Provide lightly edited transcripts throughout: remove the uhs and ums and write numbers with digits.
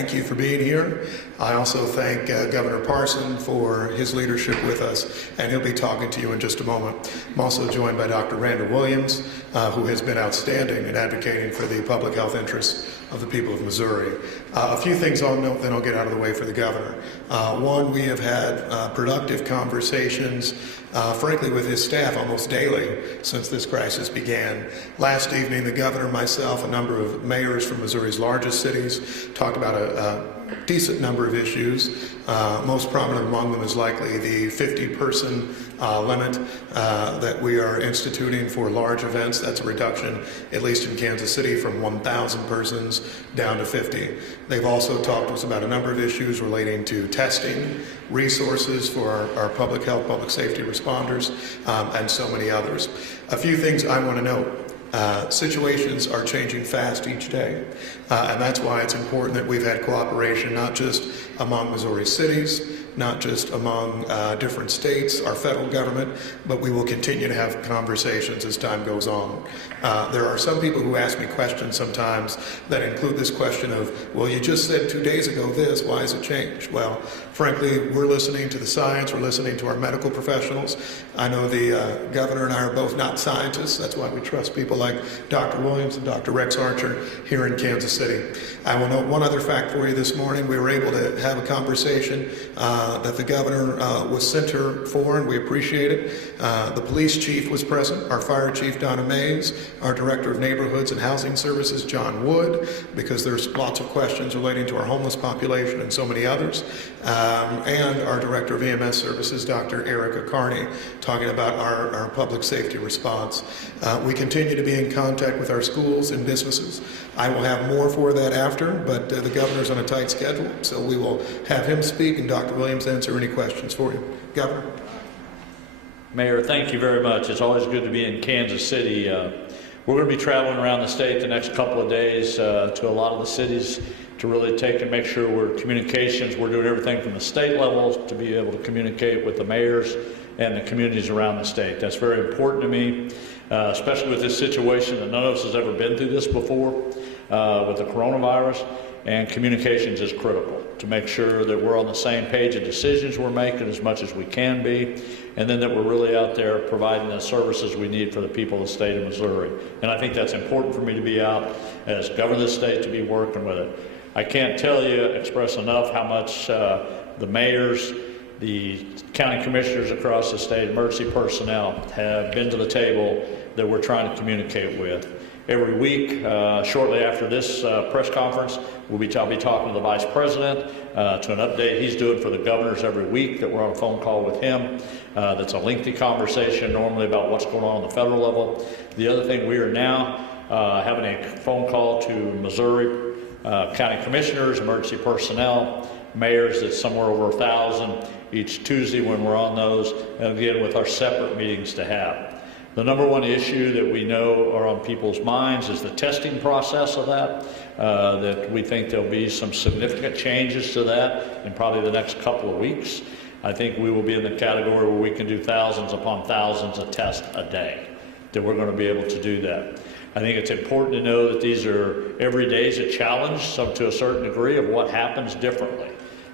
thank you for being here. I also thank Governor Parson for his leadership with us, and he'll be talking to you in just a moment. I'm also joined by Dr. Randall Williams, who has been outstanding in advocating for the public health interests of the people of Missouri. A few things I'll note, then I'll get out of the way for the governor. One, we have had productive conversations, frankly, with his staff almost daily since this crisis began. Last evening, the governor, myself, a number of mayors from Missouri's largest cities talked about a decent number of issues. Most prominent among them is likely the 50-person limit that we are instituting for large events. That's a reduction, at least in Kansas City, from 1,000 persons down to 50. They've also talked to us about a number of issues relating to testing, resources for our public health, public safety responders, and so many others. A few things I want to note. Situations are changing fast each day, and that's why it's important that we've had cooperation not just among Missouri cities, not just among different states, our federal government, but we will continue to have conversations as time goes on. There are some people who ask me questions sometimes that include this question of, well, you just said 2 days ago this, why has it changed? Well, frankly, we're listening to the science, we're listening to our medical professionals. I know the governor and I are both not scientists, that's why we trust people like Dr. Williams and Dr. Rex Archer here in Kansas City. I will note one other fact for you this morning. We were able to have a conversation that the governor was sent her for, and we appreciate it. The police chief was present, our fire chief, Donna Mays, our director of neighborhoods and housing services, John Wood, because there's lots of questions relating to our homeless population and so many others, and our director of EMS services, Dr. Erica Carney, talking about our public safety response. We continue to be in contact with our schools and businesses. I will have more for that after, but the governor's on a tight schedule, so we will have him speak and Dr. Williams answer any questions for you. Governor. Mayor, thank you very much. It's always good to be in Kansas City. We're going to be traveling around the state the next couple of days to a lot of the cities to really take and make sure we're communications. We're doing everything from the state level to be able to communicate with the mayors and the communities around the state. That's very important to me, especially with this situation that none of us has ever been through this before with the coronavirus, and communications is critical to make sure that we're on the same page of decisions we're making as much as we can be, and then that we're really out there providing the services we need for the people of the state of Missouri. And I think that's important for me to be out as governor of the state, to be working with it. I can't tell you, express enough how much the mayors, the county commissioners across the state, emergency personnel have been to the table that we're trying to communicate with. Every week, shortly after this press conference, I'll be talking to the Vice President to an update he's doing for the governors every week, that we're on a phone call with him. That's a lengthy conversation normally about what's going on the federal level. The other thing, we are now having a phone call to Missouri county commissioners, emergency personnel, mayors. That's somewhere over 1,000 each Tuesday when we're on those, and again with our separate meetings to have. The number one issue that we know are on people's minds is the testing process of that, that we think there'll be some significant changes to that in probably the next couple of weeks. I think we will be in the category where we can do thousands upon thousands of tests a day, that we're going to be able to do that. I think it's important to know that these are, every day is a challenge, so to a certain degree, of what happens differently.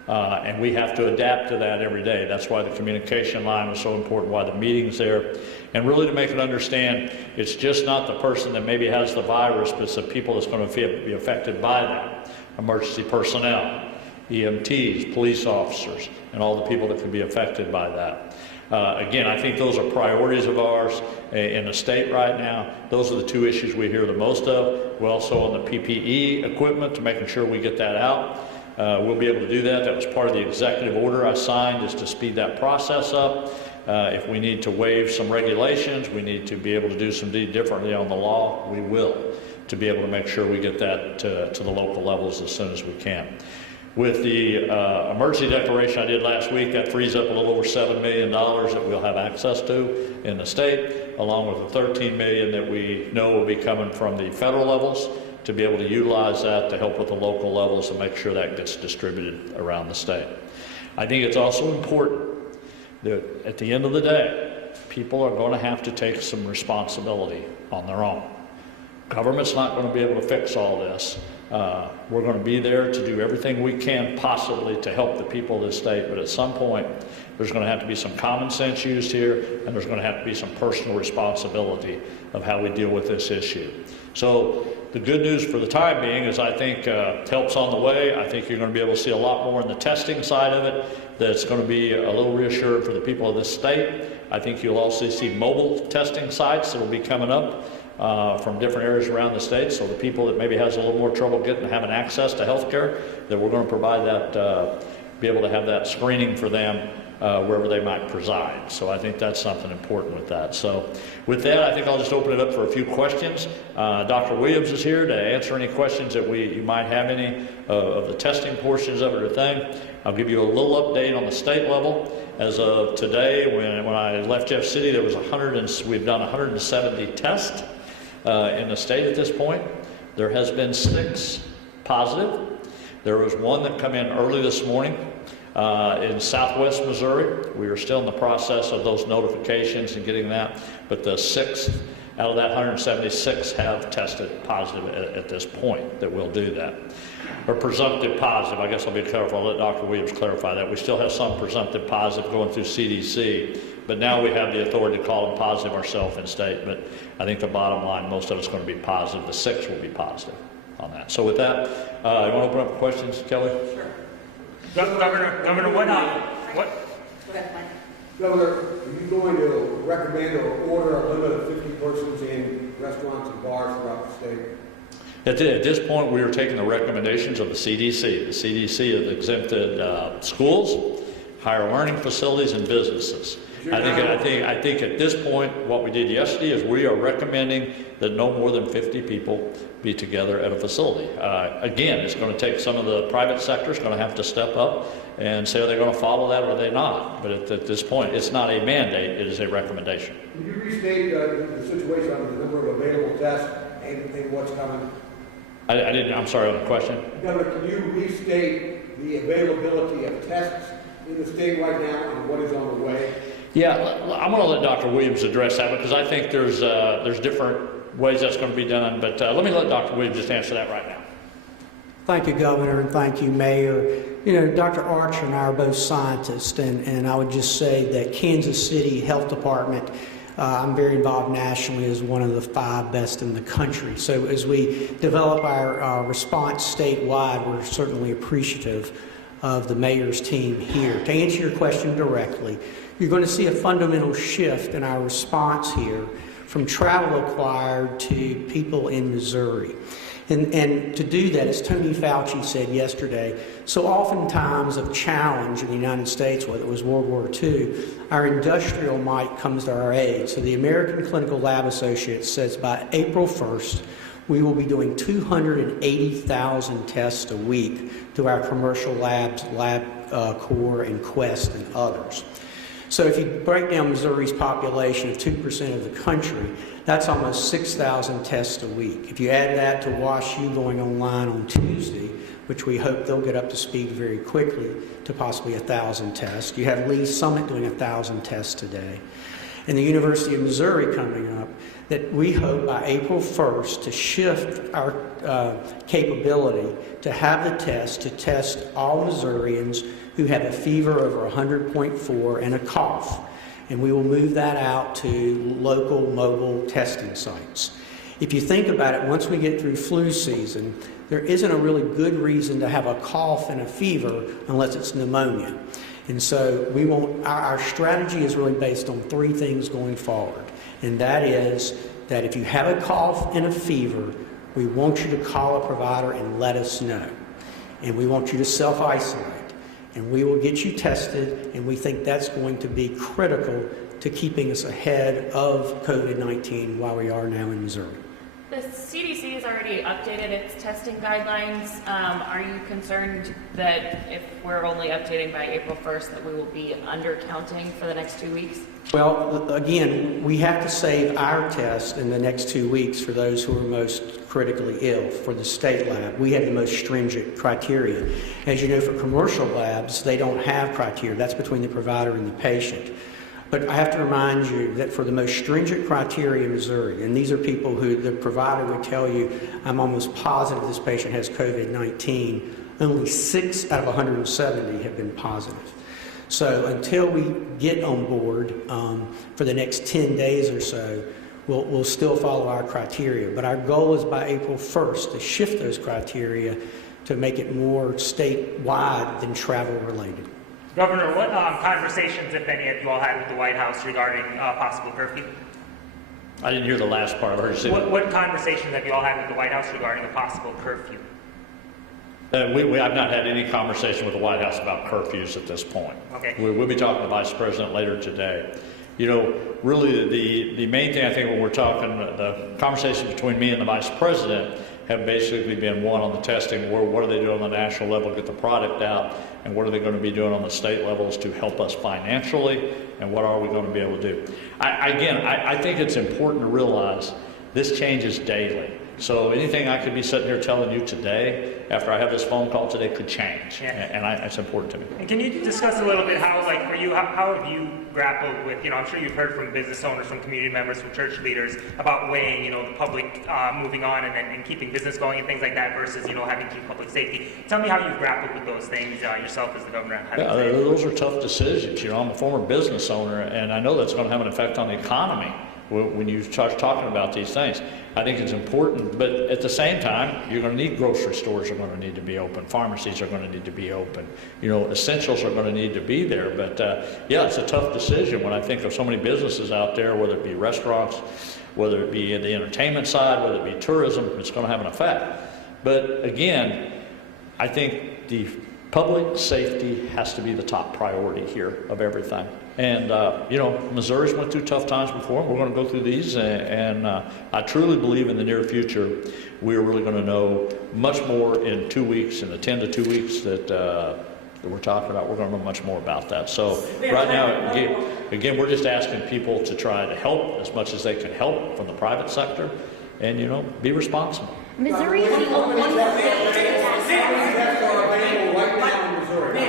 And we have to adapt to that every day. That's why the communication line was so important, why the meeting's there. And really to make it understand, it's just not the person that maybe has the virus, but it's the people that's going to be affected by that. Emergency personnel, EMTs, police officers, and all the people that can be affected by that. Again, I think those are priorities of ours in the state right now. Those are the two issues we hear the most of. We're also on the PPE equipment, to making sure we get that out. We'll be able to do that. That was part of the executive order I signed, is to speed that process up. If we need to waive some regulations, we need to be able to do some differently on the law, we will, to be able to make sure we get that to the local levels as soon as we can. With the emergency declaration I did last week, that frees up a little over $7 million that we'll have access to in the state, along with the $13 million that we know will be coming from the federal levels, to be able to utilize that to help with the local levels and make sure that gets distributed around the state. I think it's also important that at the end of the day, people are going to have to take some responsibility on their own. Government's not going to be able to fix all this. We're going to be there to do everything we can possibly to help the people of this state, but at some point, there's going to have to be some common sense used here, and there's going to have to be some personal responsibility of how we deal with this issue. So the good news for the time being is I think help's on the way. I think you're going to be able to see a lot more in the testing side of it that's going to be a little reassuring for the people of this state. I think you'll also see mobile testing sites that will be coming up from different areas around the state, so the people that maybe has a little more trouble having access to health care, that we're going to provide that, be able to have that screening for them wherever they might preside. So I think that's something important with that. So with that, I think I'll just open it up for a few questions. Dr. Williams is here to answer any questions that you might have any of the testing portions of it or thing. I'll give you a little update on the state level. As of today, when I left Jeff City, there was we've done 170 tests in the state at this point. There has been 6 positive. There was 1 that come in early this morning in southwest Missouri. We are still in the process of those notifications and getting that, but the 6 out of that 176 have tested positive at this point that will do that. Or presumptive positive, I guess I'll be careful, I'll let Dr. Williams clarify that. We still have some presumptive positive going through CDC, but now we have the authority to call them positive ourselves in state. But I think the bottom line, most of it's going to be positive. The 6 will be positive on that. So with that, you want to open up questions, Kelly? Sure. Governor, what? Go ahead, Mike. Governor, are you going to recommend or order a limit of 50 persons in restaurants and bars throughout the state? At this point, we are taking the recommendations of the CDC. The CDC has exempted schools, higher learning facilities, and businesses. I think at this point, what we did yesterday is we are recommending that no more than 50 people be together at a facility. Again, it's going to take some of the private sector is going to have to step up and say, are they going to follow that or are they not? But at this point, it's not a mandate, it is a recommendation. Can you restate the situation on the number of available tests and what's coming? I'm sorry on the question. Governor, can you restate the availability of tests in the state right now and what is on the way? Yeah, I'm going to let Dr. Williams address that because I think there's different ways that's going to be done. But let me let Dr. Williams just answer that right now. Thank you, Governor, and thank you, Mayor. You know, Dr. Archer and I are both scientists, and I would just say that Kansas City Health Department, I'm very involved nationally, is one of the 5 best in the country. So as we develop our response statewide, we're certainly appreciative of the mayor's team here. To answer your question directly, you're going to see a fundamental shift in our response here from travel acquired to people in Missouri. And to do that, as Tony Fauci said yesterday, so oftentimes of challenge in the United States, whether it was World War II, our industrial might comes to our aid. So the American Clinical Lab Associates says by April 1st, we will be doing 280,000 tests a week through our commercial labs, LabCorp and Quest and others. So if you break down Missouri's population of 2% of the country, that's almost 6,000 tests a week. If you add that to WashU going online on Tuesday, which we hope they'll get up to speed very quickly to possibly 1,000 tests. You have Lee Summit doing 1,000 tests today. And the University of Missouri coming up, that we hope by April 1st to shift our capability to have the test to test all Missourians who have a fever over 100.4 and a cough. And we will move that out to local mobile testing sites. If you think about it, once we get through flu season, there isn't a really good reason to have a cough and a fever unless it's pneumonia. And so our strategy is really based on 3 things going forward. And that is that if you have a cough and a fever, we want you to call a provider and let us know. And we want you to self-isolate. And we will get you tested, and we think that's going to be critical to keeping us ahead of COVID-19 while we are now in Missouri. The CDC has already updated its testing guidelines. Are you concerned that if we're only updating by April 1st that we will be undercounting for the next 2 weeks? Well, again, we have to save our test in the next 2 weeks for those who are most critically ill. For the state lab, we have the most stringent criteria. As you know, for commercial labs, they don't have criteria. That's between the provider and the patient. But I have to remind you that for the most stringent criteria in Missouri, and these are people who the provider would tell you, I'm almost positive this patient has COVID-19, only 6 out of 170 have been positive. So until we get on board for the next 10 days or so, we'll still follow our criteria. But our goal is by April 1st to shift those criteria to make it more statewide than travel related. Governor, what conversations, if any, have you all had with the White House regarding possible curfew? I didn't hear the last part. I heard you say What conversations have you all had with the White House regarding a possible curfew? we have not had any conversation with the White House about curfews at this point. Okay. We'll be talking to the Vice President later today. You know, really the main thing I think when we're talking, the conversation between me and the Vice President have basically been one on the testing, what are they doing on the national level to get the product out, and what are they going to be doing on the state levels to help us financially, and what are we going to be able to do. I think it's important to realize this changes daily. So anything I could be sitting here telling you today, after I have this phone call today, could change, and it's important to me. And can you discuss a little bit how, like, for you, how have you grappled with, I'm sure you've heard from business owners, from community members, from church leaders about weighing, the public moving on and keeping business going and things like that versus, having to keep public safety. Tell me how you've grappled with those things yourself as the governor. Those are tough decisions. I'm a former business owner, and I know that's going to have an effect on the economy when you start talking about these things. I think it's important, but at the same time, you're going to need grocery stores are going to need to be open, pharmacies are going to need to be open, essentials are going to need to be there. But it's a tough decision when I think of so many businesses out there, whether it be restaurants, whether it be in the entertainment side, whether it be tourism, it's going to have an effect. But again, I think the public safety has to be the top priority here of everything. And, Missouri's went through tough times before, and we're going to go through these. And I truly believe in the near future, we're really going to know much more in 2 weeks, in the 10 to 2 weeks that we're talking about. We're going to know much more about that. So right now, again, we're just asking people to try to help as much as they can help from the private sector and, be responsible. Missouri is the only one. Tests are available right now in Missouri.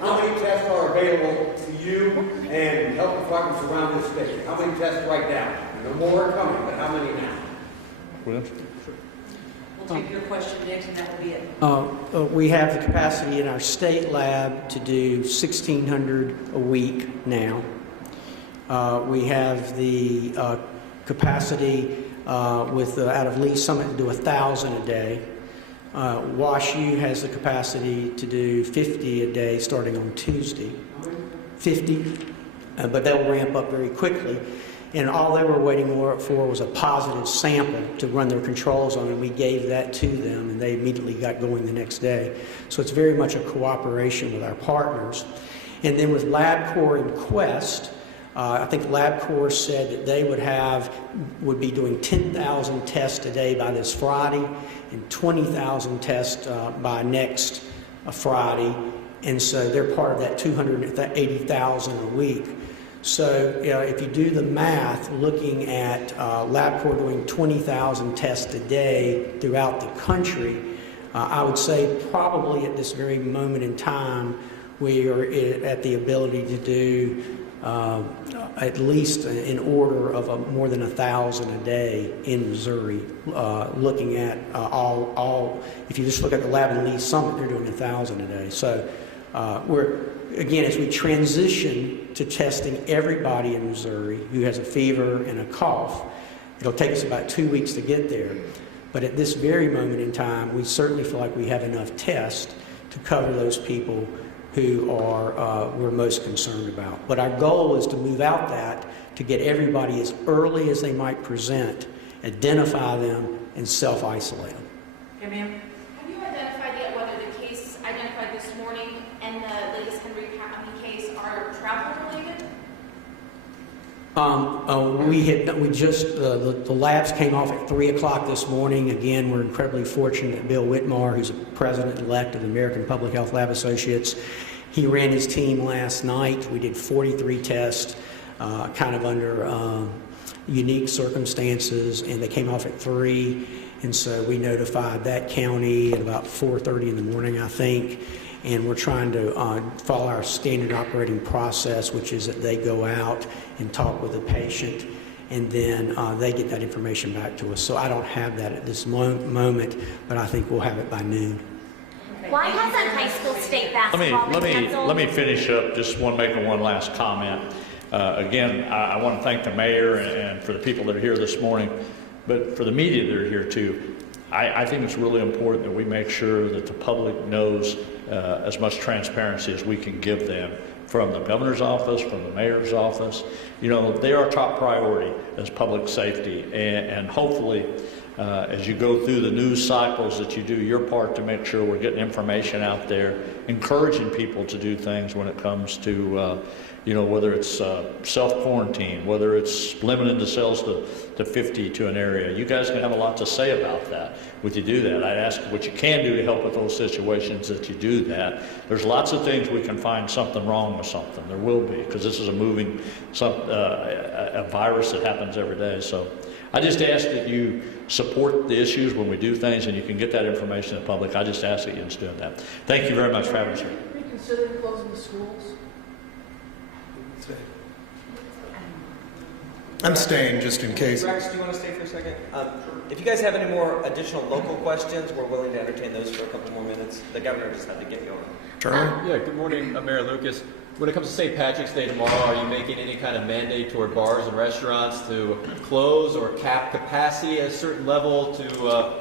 How many tests are available to you and health departments around this state? How many tests right now? No more are coming, but how many now? We'll take your question next, and that will be it. We have the capacity in our state lab to do 1,600 a week now. We have the capacity out of Lee Summit to do 1,000 a day. WashU has the capacity to do 50 a day starting on Tuesday. 50, but that will ramp up very quickly. And all they were waiting for was a positive sample to run their controls on, and we gave that to them, and they immediately got going the next day. So it's very much a cooperation with our partners. And then with LabCorp and Quest, I think LabCorp said that they would be doing 10,000 tests a day by this Friday and 20,000 tests by next Friday. And so they're part of that 280,000 a week. So if you do the math, looking at LabCorp doing 20,000 tests a day throughout the country, I would say probably at this very moment in time, we are at the ability to do at least in order of more than 1,000 a day in Missouri. Looking at if you just look at the lab in Lee Summit, they're doing 1,000 a day. So again, as we transition to testing everybody in Missouri who has a fever and a cough, it'll take us about 2 weeks to get there. But at this very moment in time, we certainly feel like we have enough tests to cover those people who we're most concerned about. But our goal is to move out that to get everybody as early as they might present, identify them, and self-isolate them. Okay, ma'am. Have you identified yet whether the case identified this morning and the latest Henry County case are travel related? The labs came off at 3 o'clock this morning. Again, we're incredibly fortunate that Bill Whitmar, who's the president-elect of the American Public Health Lab Associates, he ran his team last night. We did 43 tests, kind of under unique circumstances, and they came off at 3. And so we notified that county at about 4:30 in the morning, I think. and we're trying to follow our standard operating process, which is that they go out and talk with the patient, and then they get that information back to us. So I don't have that at this moment, but I think we'll have it by noon. Why hasn't high school state basketball been canceled? Let me finish up. Just making one last comment. Again, I want to thank the mayor and for the people that are here this morning, but for the media that are here too. I think it's really important that we make sure that the public knows as much transparency as we can give them from the governor's office, from the mayor's office. You know, they are top priority as public safety, and hopefully as you go through the news cycles that you do your part to make sure we're getting information out there, encouraging people to do things when it comes to you know, whether it's self-quarantine, whether it's limiting the sales to 50 to an area. You guys can have a lot to say about that when you do that. I'd ask what you can do to help with those situations that you do that. There's lots of things we can find something wrong with something. There will be, because this is a moving, a virus that happens every day. So I just ask that you support the issues when we do things, and you can get that information to the public. I just ask that you do that. Thank you very much for having us here. Are you considering closing the schools? I'm staying just in case. Rex, do you want to stay for a second? If you guys have any more additional local questions, we're willing to entertain those for a couple more minutes. The governor just had to get going. Charlie? Yeah, good morning, Mayor Lucas. When it comes to St. Patrick's Day tomorrow, are you making any kind of mandate toward bars and restaurants to close or cap capacity at a certain level to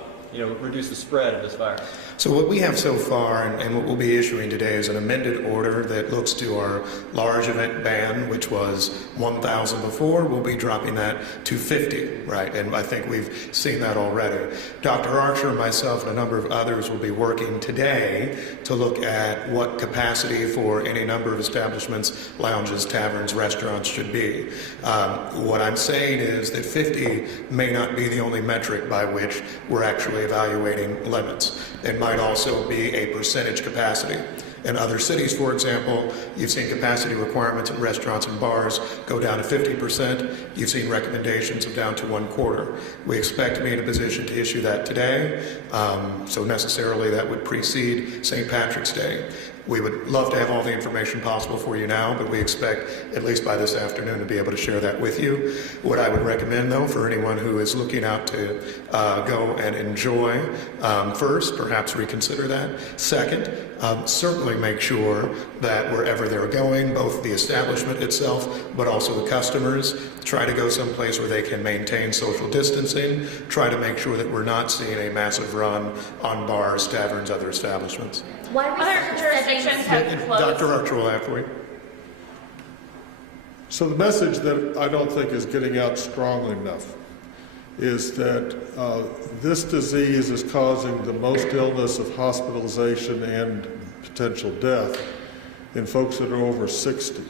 reduce the spread of this virus? So what we have so far, and what we'll be issuing today, is an amended order that looks to our large event ban, which was 1,000 before. We'll be dropping that to 50, right? And I think we've seen that already. Dr. Archer, myself, and a number of others will be working today to look at what capacity for any number of establishments, lounges, taverns, restaurants should be. What I'm saying is that 50 may not be the only metric by which we're actually evaluating limits. It might also be a percentage capacity. In other cities, for example, you've seen capacity requirements in restaurants and bars go down to 50%. You've seen recommendations of down to 1/4. We expect to be in a position to issue that today, so necessarily that would precede St. Patrick's Day. We would love to have all the information possible for you now, but we expect, at least by this afternoon, to be able to share that with you. What I would recommend, though, for anyone who is looking out to go and enjoy, first, perhaps reconsider that. Second, certainly make sure that wherever they're going, both the establishment itself, but also the customers, try to go someplace where they can maintain social distancing. Try to make sure that we're not seeing a massive run on bars, taverns, other establishments. Why are we Other jurisdictions have closed. Dr. Archer will have for you. So the message that I don't think is getting out strongly enough is that this disease is causing the most illness of hospitalization and potential death in folks that are over 60,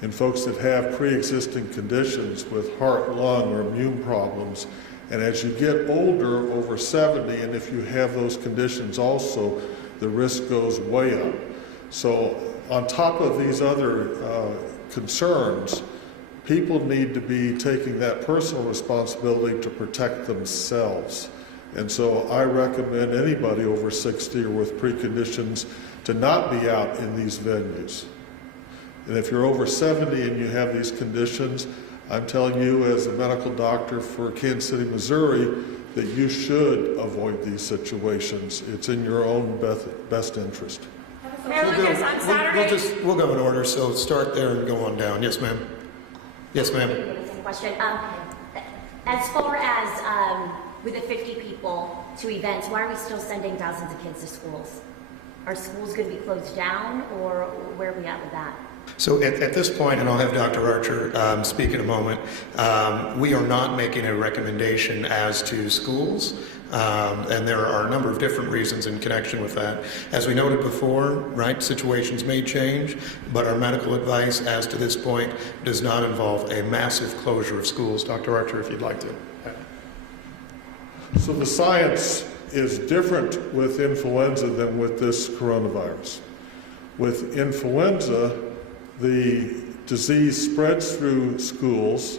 in folks that have pre-existing conditions with heart, lung, or immune problems. And as you get older, over 70, and if you have those conditions also, the risk goes way up. So on top of these other concerns, people need to be taking that personal responsibility to protect themselves. And so I recommend anybody over 60 or with preconditions to not be out in these venues. And if you're over 70 and you have these conditions, I'm telling you as a medical doctor for Kansas City, Missouri, that you should avoid these situations. It's in your own best interest. Mayor Lucas, on Saturday. We'll go in order, so start there and go on down. Yes, ma'am. Yes, ma'am. Question. As far as with the 50 people to events, why are we still sending thousands of kids to schools? Are schools going to be closed down, or where are we at with that? So at this point, and I'll have Dr. Archer speak in a moment, we are not making a recommendation as to schools, and there are a number of different reasons in connection with that. As we noted before, right, situations may change, but our medical advice as to this point does not involve a massive closure of schools. Dr. Archer, if you'd like to. So the science is different with influenza than with this coronavirus. With influenza, the disease spreads through schools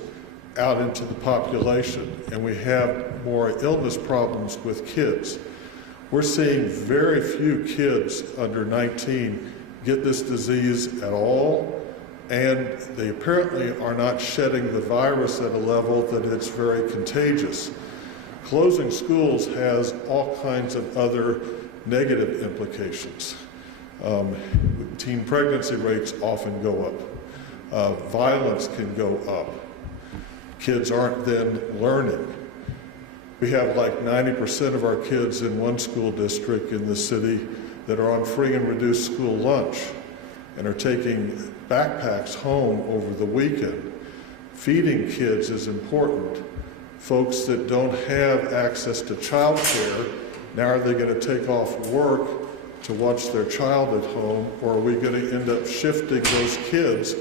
out into the population, and we have more illness problems with kids. we're seeing very few kids under 19 get this disease at all, and they apparently are not shedding the virus at a level that it's very contagious. Closing schools has all kinds of other negative implications. Teen pregnancy rates often go up. Violence can go up. Kids aren't then learning. We have like 90% of our kids in one school district in the city that are on free and reduced school lunch and are taking backpacks home over the weekend. Feeding kids is important. Folks that don't have access to child care, now are they going to take off work to watch their child at home, or are we going to end up shifting those kids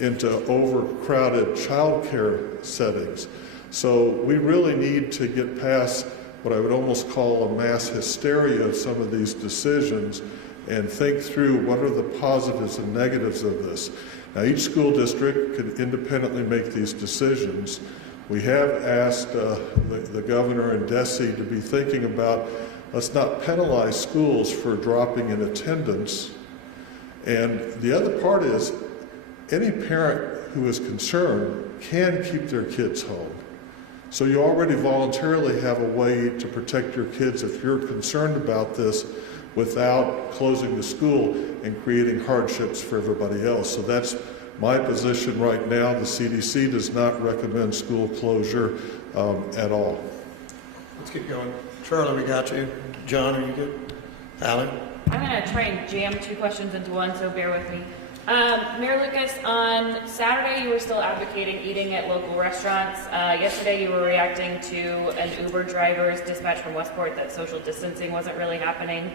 into overcrowded child care settings? So we really need to get past what I would almost call a mass hysteria of some of these decisions and think through what are the positives and negatives of this. Now, each school district can independently make these decisions. We have asked the governor and DESE to be thinking about, let's not penalize schools for dropping in attendance. And the other part is, any parent who is concerned can keep their kids home. So you already voluntarily have a way to protect your kids if you're concerned about this without closing the school and creating hardships for everybody else. So that's my position right now. The CDC does not recommend school closure at all. Let's keep going. Charlie, we got you. John, are you good? Allie? I'm going to try and jam two questions into one, so bear with me. Mayor Lucas, on Saturday you were still advocating eating at local restaurants. Yesterday you were reacting to an Uber driver's dispatch from Westport that social distancing wasn't really happening.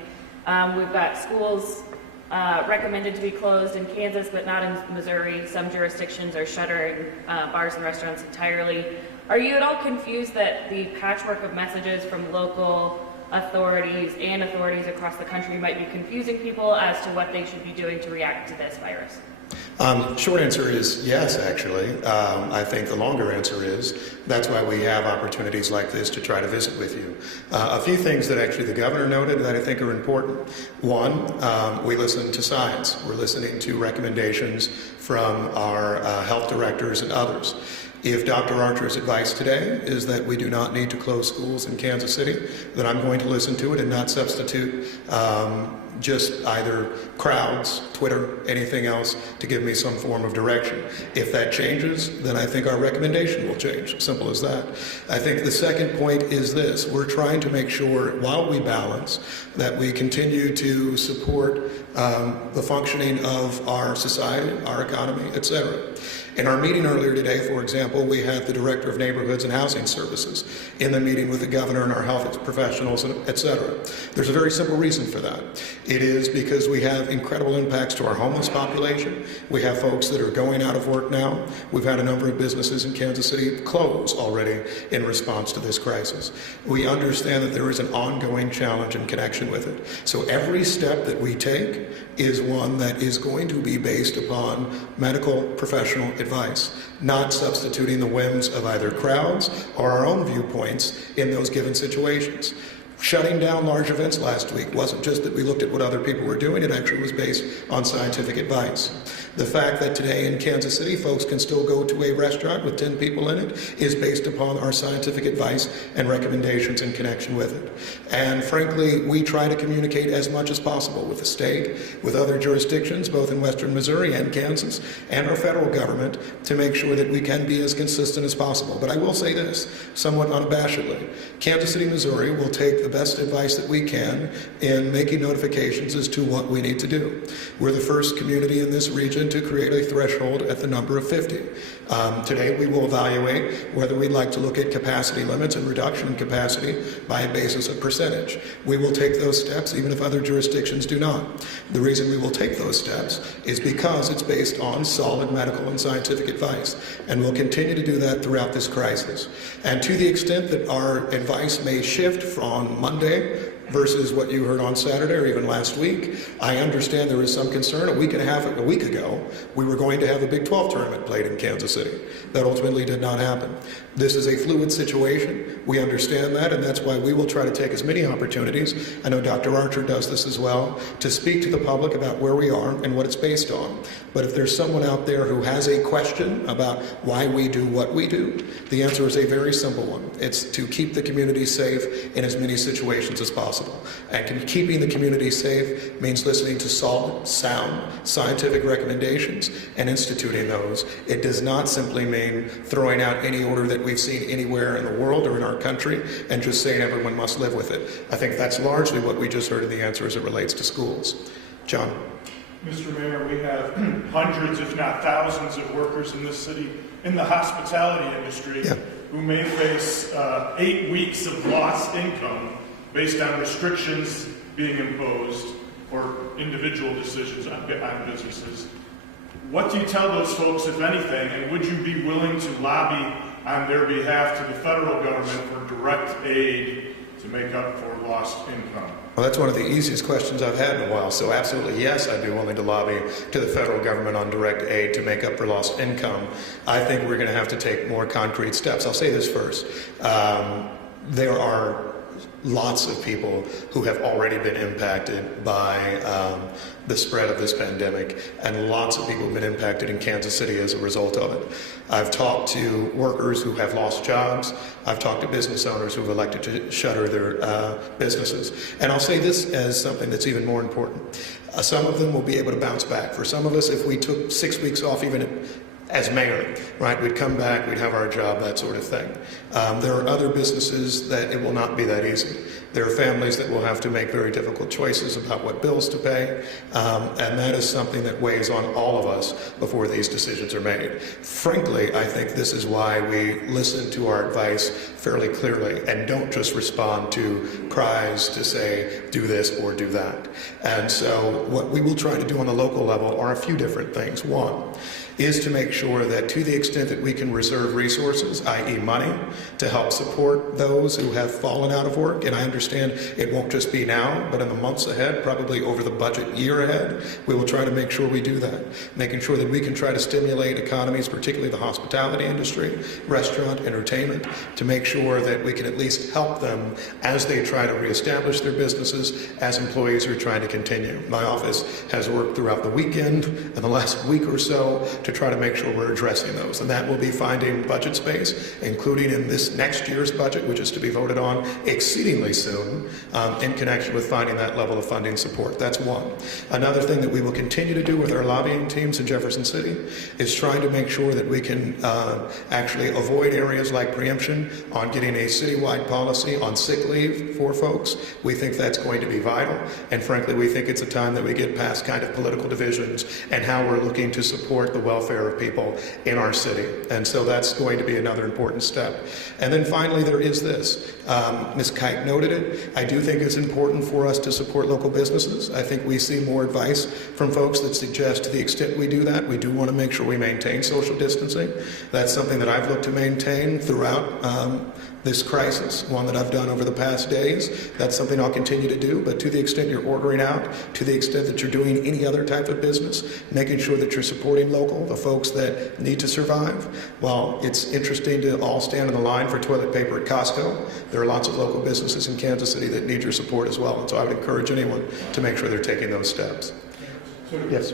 We've got schools recommended to be closed in Kansas, but not in Missouri. Some jurisdictions are shuttering bars and restaurants entirely. Are you at all confused that the patchwork of messages from local authorities and authorities across the country might be confusing people as to what they should be doing to react to this virus? Short answer is yes, actually. I think the longer answer is that's why we have opportunities like this to try to visit with you. A few things that actually the governor noted that I think are important. One, we listen to science. We're listening to recommendations from our health directors and others. If Dr. Archer's advice today is that we do not need to close schools in Kansas City, then I'm going to listen to it and not substitute just either crowds, Twitter, anything else to give me some form of direction. If that changes, then I think our recommendation will change. Simple as that. I think the second point is this. We're trying to make sure, while we balance, that we continue to support the functioning of our society, our economy, etc. In our meeting earlier today, for example, we had the Director of Neighborhoods and Housing Services in the meeting with the governor and our health professionals, etc. There's a very simple reason for that. It is because we have incredible impacts to our homeless population. We have folks that are going out of work now. We've had a number of businesses in Kansas City close already in response to this crisis. We understand that there is an ongoing challenge in connection with it. So every step that we take is one that is going to be based upon medical professional advice, not substituting the whims of either crowds or our own viewpoints in those given situations. Shutting down large events last week wasn't just that we looked at what other people were doing, it actually was based on scientific advice. The fact that today in Kansas City folks can still go to a restaurant with 10 people in it is based upon our scientific advice and recommendations in connection with it. And frankly, we try to communicate as much as possible with the state, with other jurisdictions, both in western Missouri and Kansas, and our federal government to make sure that we can be as consistent as possible. But I will say this, somewhat unabashedly, Kansas City, Missouri will take the best advice that we can in making notifications as to what we need to do. We're the first community in this region to create a threshold at the number of 50. Today we will evaluate whether we'd like to look at capacity limits and reduction in capacity by a basis of percentage. We will take those steps even if other jurisdictions do not. The reason we will take those steps is because it's based on solid medical and scientific advice, and we'll continue to do that throughout this crisis. And to the extent that our advice may shift from Monday versus what you heard on Saturday or even last week. I understand there is some concern. A week ago, we were going to have a Big 12 tournament played in Kansas City. That ultimately did not happen. This is a fluid situation. We understand that, and that's why we will try to take as many opportunities, I know Dr. Archer does this as well, to speak to the public about where we are and what it's based on. But if there's someone out there who has a question about why we do what we do, the answer is a very simple one. It's to keep the community safe in as many situations as possible. And keeping the community safe means listening to solid, sound, scientific recommendations and instituting those. It does not simply mean throwing out any order that we've seen anywhere in the world or in our country and just saying everyone must live with it. I think that's largely what we just heard in the answer as it relates to schools. John. Mr. Mayor, we have hundreds, if not thousands, of workers in this city in the hospitality industry who may face 8 weeks of lost income based on restrictions being imposed or individual decisions on businesses. What do you tell those folks, if anything, and would you be willing to lobby on their behalf to the federal government for direct aid to make up for lost income? Well, that's one of the easiest questions I've had in a while. So absolutely, yes, I'd be willing to lobby to the federal government on direct aid to make up for lost income. I think we're going to have to take more concrete steps. I'll say this first. There are lots of people who have already been impacted by the spread of this pandemic, and lots of people have been impacted in Kansas City as a result of it. I've talked to workers who have lost jobs. I've talked to business owners who have elected to shutter their businesses. And I'll say this as something that's even more important. Some of them will be able to bounce back. For some of us, if we took 6 weeks off, even as mayor, right, we'd come back, we'd have our job, that sort of thing. There are other businesses that it will not be that easy. There are families that will have to make very difficult choices about what bills to pay, and that is something that weighs on all of us before these decisions are made. Frankly, I think this is why we listen to our advice fairly clearly and don't just respond to cries to say, do this or do that. And so what we will try to do on the local level are a few different things. One is to make sure that to the extent that we can reserve resources, i.e. money, to help support those who have fallen out of work, and I understand it won't just be now, but in the months ahead, probably over the budget year ahead, we will try to make sure we do that, making sure that we can try to stimulate economies, particularly the hospitality industry, restaurant, entertainment, to make sure that we can at least help them as they try to reestablish their businesses, as employees are trying to continue. My office has worked throughout the weekend and the last week or so to try to make sure we're addressing those. And that will be finding budget space, including in this next year's budget, which is to be voted on exceedingly soon, in connection with finding that level of funding support. That's one. Another thing that we will continue to do with our lobbying teams in Jefferson City is trying to make sure that we can actually avoid areas like preemption on getting a citywide policy on sick leave for folks. We think that's going to be vital. And frankly, we think it's a time that we get past kind of political divisions and how we're looking to support the welfare of people in our city. And so that's going to be another important step. And then finally, there is this. Ms. Kite noted it. I do think it's important for us to support local businesses. I think we see more advice from folks that suggest to the extent we do that, we do want to make sure we maintain social distancing. That's something that I've looked to maintain throughout this crisis, one that I've done over the past days. That's something I'll continue to do, but to the extent you're ordering out, to the extent that you're doing any other type of business, making sure that you're supporting local, the folks that need to survive. While it's interesting to all stand in the line for toilet paper at Costco, there are lots of local businesses in Kansas City that need your support as well. And so I would encourage anyone to make sure they're taking those steps. Yes.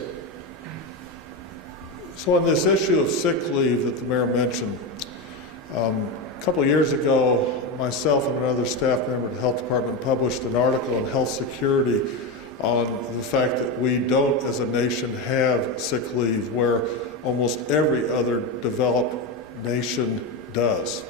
So on this issue of sick leave that the mayor mentioned, a couple of years ago, myself and another staff member of the health department published an article on health security on the fact that we don't, as a nation, have sick leave, where almost every other developed nation does.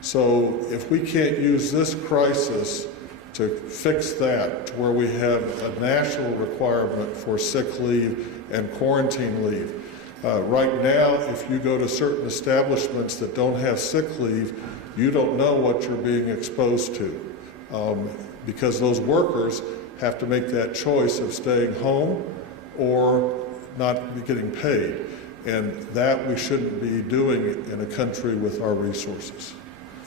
So if we can't use this crisis to fix that, to where we have a national requirement for sick leave and quarantine leave, right now, if you go to certain establishments that don't have sick leave, you don't know what you're being exposed to, because those workers have to make that choice of staying home or not getting paid. And that we shouldn't be doing in a country with our resources.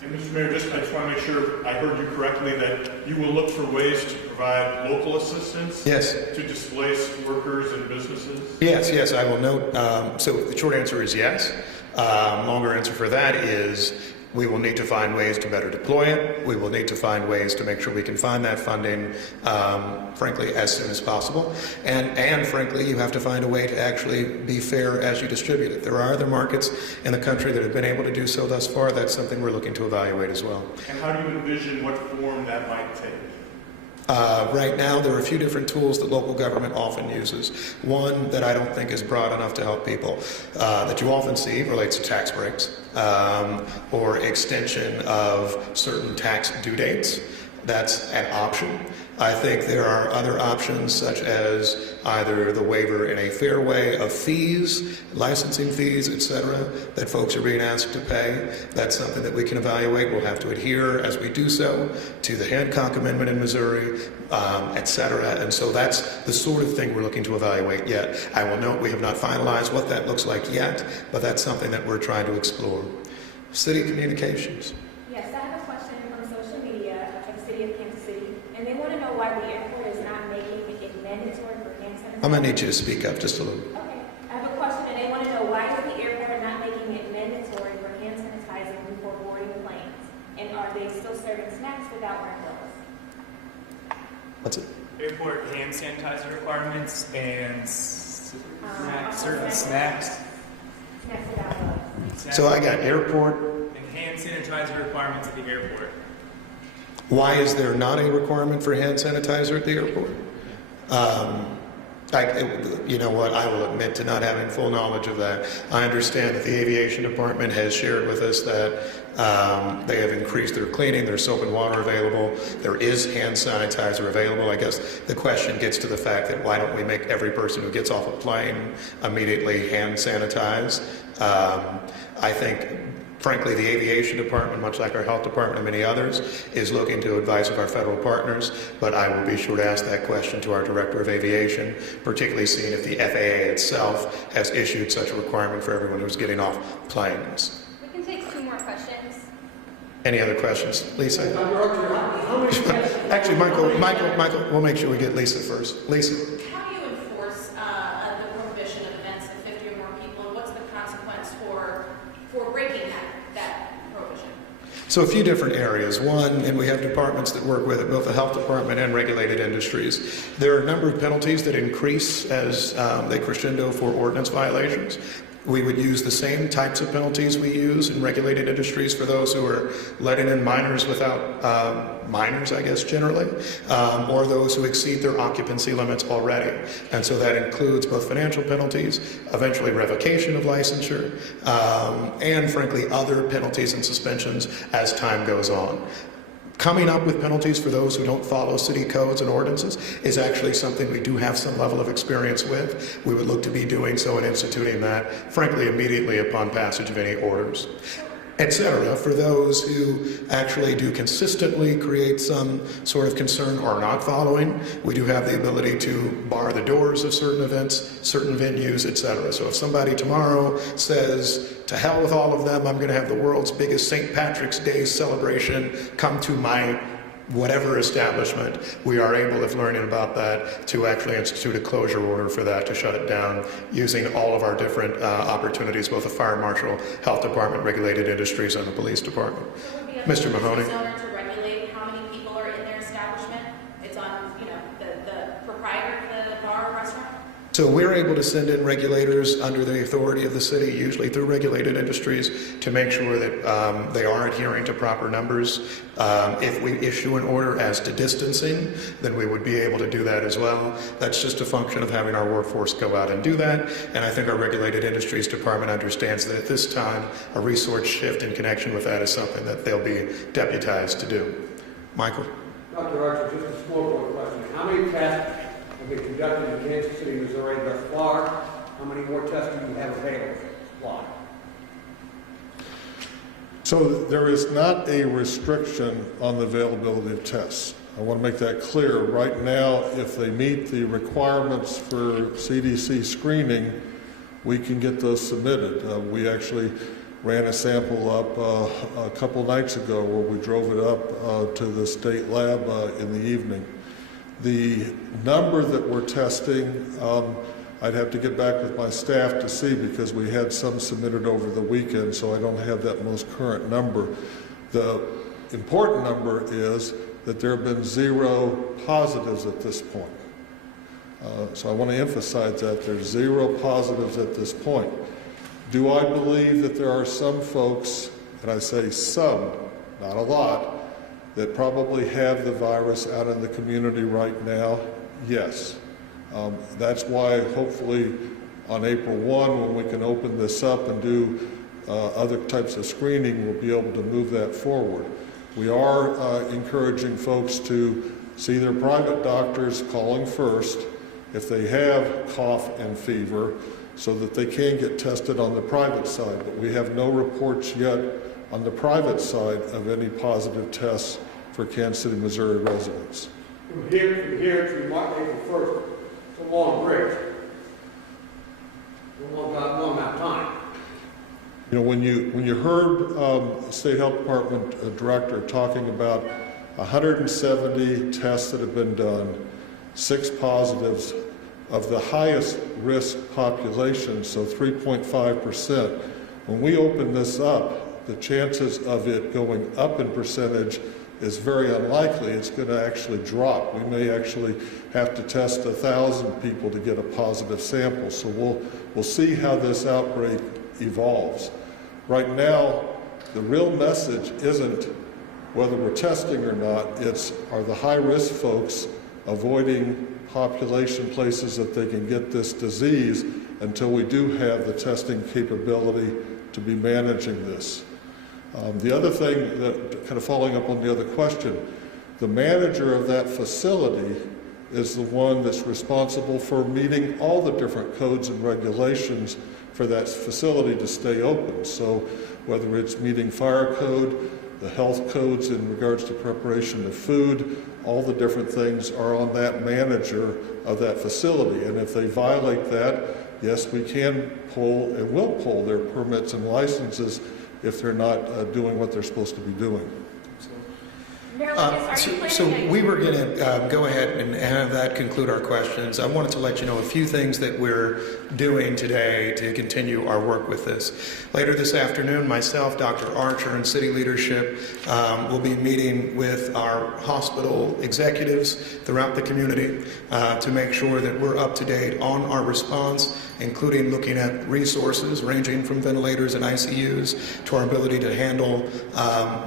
And Mr. Mayor, I just want to make sure I heard you correctly that you will look for ways to provide local assistance Yes. to displaced workers and businesses? Yes, I will note. So the short answer is yes. Longer answer for that is we will need to find ways to better deploy it. We will need to find ways to make sure we can find that funding, frankly, as soon as possible. And frankly, you have to find a way to actually be fair as you distribute it. There are other markets in the country that have been able to do so thus far. That's something we're looking to evaluate as well. And how do you envision what form that might take? Right now, there are a few different tools that local government often uses. One that I don't think is broad enough to help people that you often see relates to tax breaks or extension of certain tax due dates. That's an option. I think there are other options such as either the waiver in a fair way of fees, licensing fees, etc., that folks are being asked to pay. That's something that we can evaluate. We'll have to adhere as we do so to the Hancock Amendment in Missouri, etc. And so that's the sort of thing we're looking to evaluate yet. I will note we have not finalized what that looks like yet, but that's something that we're trying to explore. City communications. Yes, I have a question from social media of the city of Kansas City, and they want to know why the airport is not making it mandatory for hand sanitizer. I'm going to need you to speak up just a little. Okay, I have a question, and they want to know why is the airport not making it mandatory for hand sanitizing before boarding the planes? And are they still serving snacks without wearing gloves? What's it? Airport hand sanitizer requirements and certain snacks. Snacks without gloves. So I got airport. And hand sanitizer requirements at the airport. Why is there not a requirement for hand sanitizer at the airport? You know what, I will admit to not having full knowledge of that. I understand that the aviation department has shared with us that they have increased their cleaning, there's soap and water available, there is hand sanitizer available. I guess the question gets to the fact that why don't we make every person who gets off a plane immediately hand sanitize? I think, frankly, the aviation department, much like our health department and many others, is looking to advice of our federal partners, but I will be sure to ask that question to our director of aviation, particularly seeing if the FAA itself has issued such a requirement for everyone who's getting off planes. We can take 2 more questions. Any other questions? Lisa? How many tests? Actually, Michael, we'll make sure we get Lisa first. Lisa? How do you enforce the prohibition of events of 50 or more people, and what's the consequence for breaking that prohibition? So a few different areas. One, and we have departments that work with it, both the health department and regulated industries. There are a number of penalties that increase as they crescendo for ordinance violations. We would use the same types of penalties we use in regulated industries for those who are letting in minors without minors, I guess, generally, or those who exceed their occupancy limits already. And so that includes both financial penalties, eventually revocation of licensure, and frankly, other penalties and suspensions as time goes on. Coming up with penalties for those who don't follow city codes and ordinances is actually something we do have some level of experience with. We would look to be doing so and instituting that, frankly, immediately upon passage of any orders, etc. For those who actually do consistently create some sort of concern or not following, we do have the ability to bar the doors of certain events, certain venues, etc. So if somebody tomorrow says, to hell with all of them, I'm going to have the world's biggest St. Patrick's Day celebration come to my whatever establishment, we are able, if learning about that, to actually institute a closure order for that, to shut it down, using all of our different opportunities, both the fire marshal, health department, regulated industries, and the police department. So it would be up Mr. to the Mahoney. business owner to regulate how many people are in their establishment. It's on, the proprietor of the bar or restaurant. So we're able to send in regulators under the authority of the city, usually through regulated industries, to make sure that they are adhering to proper numbers. If we issue an order as to distancing, then we would be able to do that as well. That's just a function of having our workforce go out and do that. And I think our regulated industries department understands that at this time, a resource shift in connection with that is something that they'll be deputized to do. Michael? Dr. Archer, just a small question. How many tests have been conducted in Kansas City, Missouri thus far? How many more tests do you have available? Why? So there is not a restriction on the availability of tests. I want to make that clear. Right now, if they meet the requirements for CDC screening, we can get those submitted. We actually ran a sample up a couple nights ago where we drove it up to the state lab in the evening. The number that we're testing, I'd have to get back with my staff to see because we had some submitted over the weekend, so I don't have that most current number. The important number is that there have been 0 positives at this point. So I want to emphasize that there's 0 positives at this point. Do I believe that there are some folks, and I say some, not a lot, that probably have the virus out in the community right now? Yes. That's why hopefully on April 1, when we can open this up and do other types of screening, we'll be able to move that forward. We are encouraging folks to see their private doctors, calling first if they have cough and fever, so that they can get tested on the private side. But we have no reports yet on the private side of any positive tests for Kansas City, Missouri residents. From here to April 1st, it's a long bridge. A long amount of time. You know, when you heard the State Health Department Director talking about 170 tests that have been done, 6 positives of the highest risk population, so 3.5%. When we open this up, the chances of it going up in percentage is very unlikely. It's going to actually drop. We may actually have to test 1,000 people to get a positive sample. So we'll see how this outbreak evolves. Right now, the real message isn't whether we're testing or not. It's, are the high-risk folks avoiding population places that they can get this disease until we do have the testing capability to be managing this. The other thing, that kind of following up on the other question, the manager of that facility is the one that's responsible for meeting all the different codes and regulations for that facility to stay open. So whether it's meeting fire code, the health codes in regards to preparation of food, all the different things are on that manager of that facility. And if they violate that, yes, we can pull and will pull their permits and licenses if they're not doing what they're supposed to be doing. So we were going to go ahead and have that conclude our questions. I wanted to let you know a few things that we're doing today to continue our work with this. Later this afternoon, myself, Dr. Archer, and city leadership will be meeting with our hospital executives throughout the community to make sure that we're up to date on our response, including looking at resources ranging from ventilators and ICUs to our ability to handle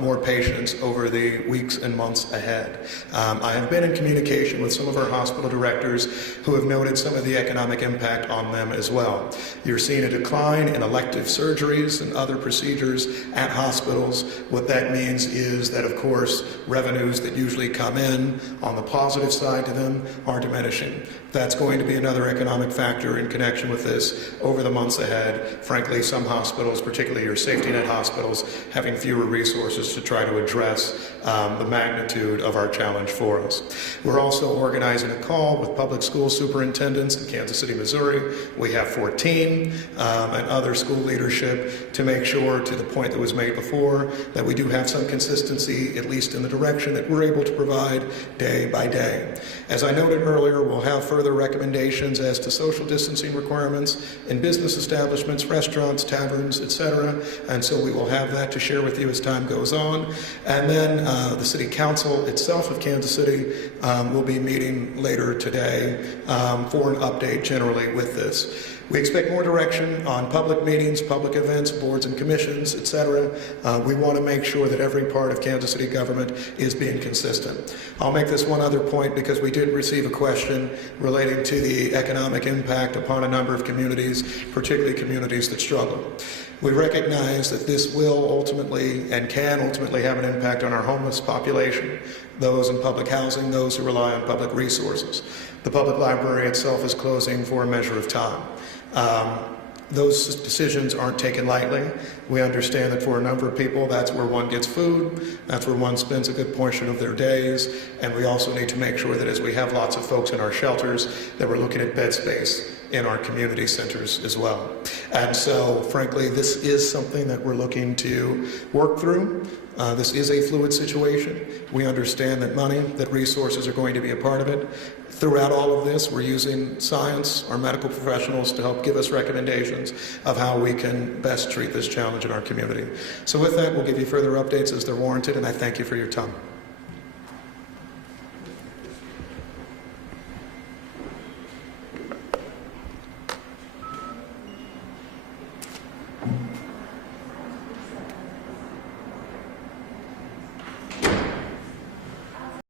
more patients over the weeks and months ahead. I have been in communication with some of our hospital directors who have noted some of the economic impact on them as well. You're seeing a decline in elective surgeries and other procedures at hospitals. What that means is that, of course, revenues that usually come in on the positive side to them are diminishing. That's going to be another economic factor in connection with this over the months ahead. Frankly, some hospitals, particularly your safety net hospitals, having fewer resources to try to address the magnitude of our challenge for us. We're also organizing a call with public school superintendents in Kansas City, Missouri. We have 14 and other school leadership to make sure, to the point that was made before, that we do have some consistency, at least in the direction that we're able to provide day by day. As I noted earlier, we'll have further recommendations as to social distancing requirements in business establishments, restaurants, taverns, etc. And so we will have that to share with you as time goes on. And then the City Council itself of Kansas City will be meeting later today for an update generally with this. We expect more direction on public meetings, public events, boards and commissions, etc. We want to make sure that every part of Kansas City government is being consistent. I'll make this one other point because we did receive a question relating to the economic impact upon a number of communities, particularly communities that struggle. We recognize that this will ultimately and can ultimately have an impact on our homeless population, those in public housing, those who rely on public resources. The public library itself is closing for a measure of time. Those decisions aren't taken lightly. We understand that for a number of people, that's where one gets food, that's where one spends a good portion of their days, and we also need to make sure that as we have lots of folks in our shelters, that we're looking at bed space in our community centers as well. And so, frankly, this is something that we're looking to work through. This is a fluid situation. We understand that money, that resources are going to be a part of it. Throughout all of this, we're using science, our medical professionals, to help give us recommendations of how we can best treat this challenge in our community. So with that, we'll give you further updates as they're warranted, and I thank you for your time.